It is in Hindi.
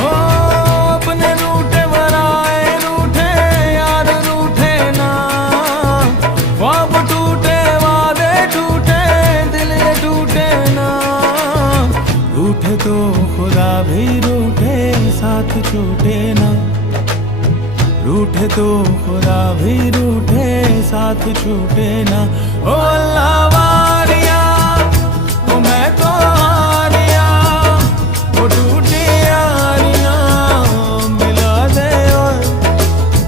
ओ अपने रूठे बनाए रूठे यार रूठे ना, ख्वाब टूटे वादे टूटे दिल ये टूटे ना। रूठे तो खुदा भी रूठे साथ छूटे ना, रूठे तो खुदा भी रूठे साथ छूटे ना। ओ अल्लाह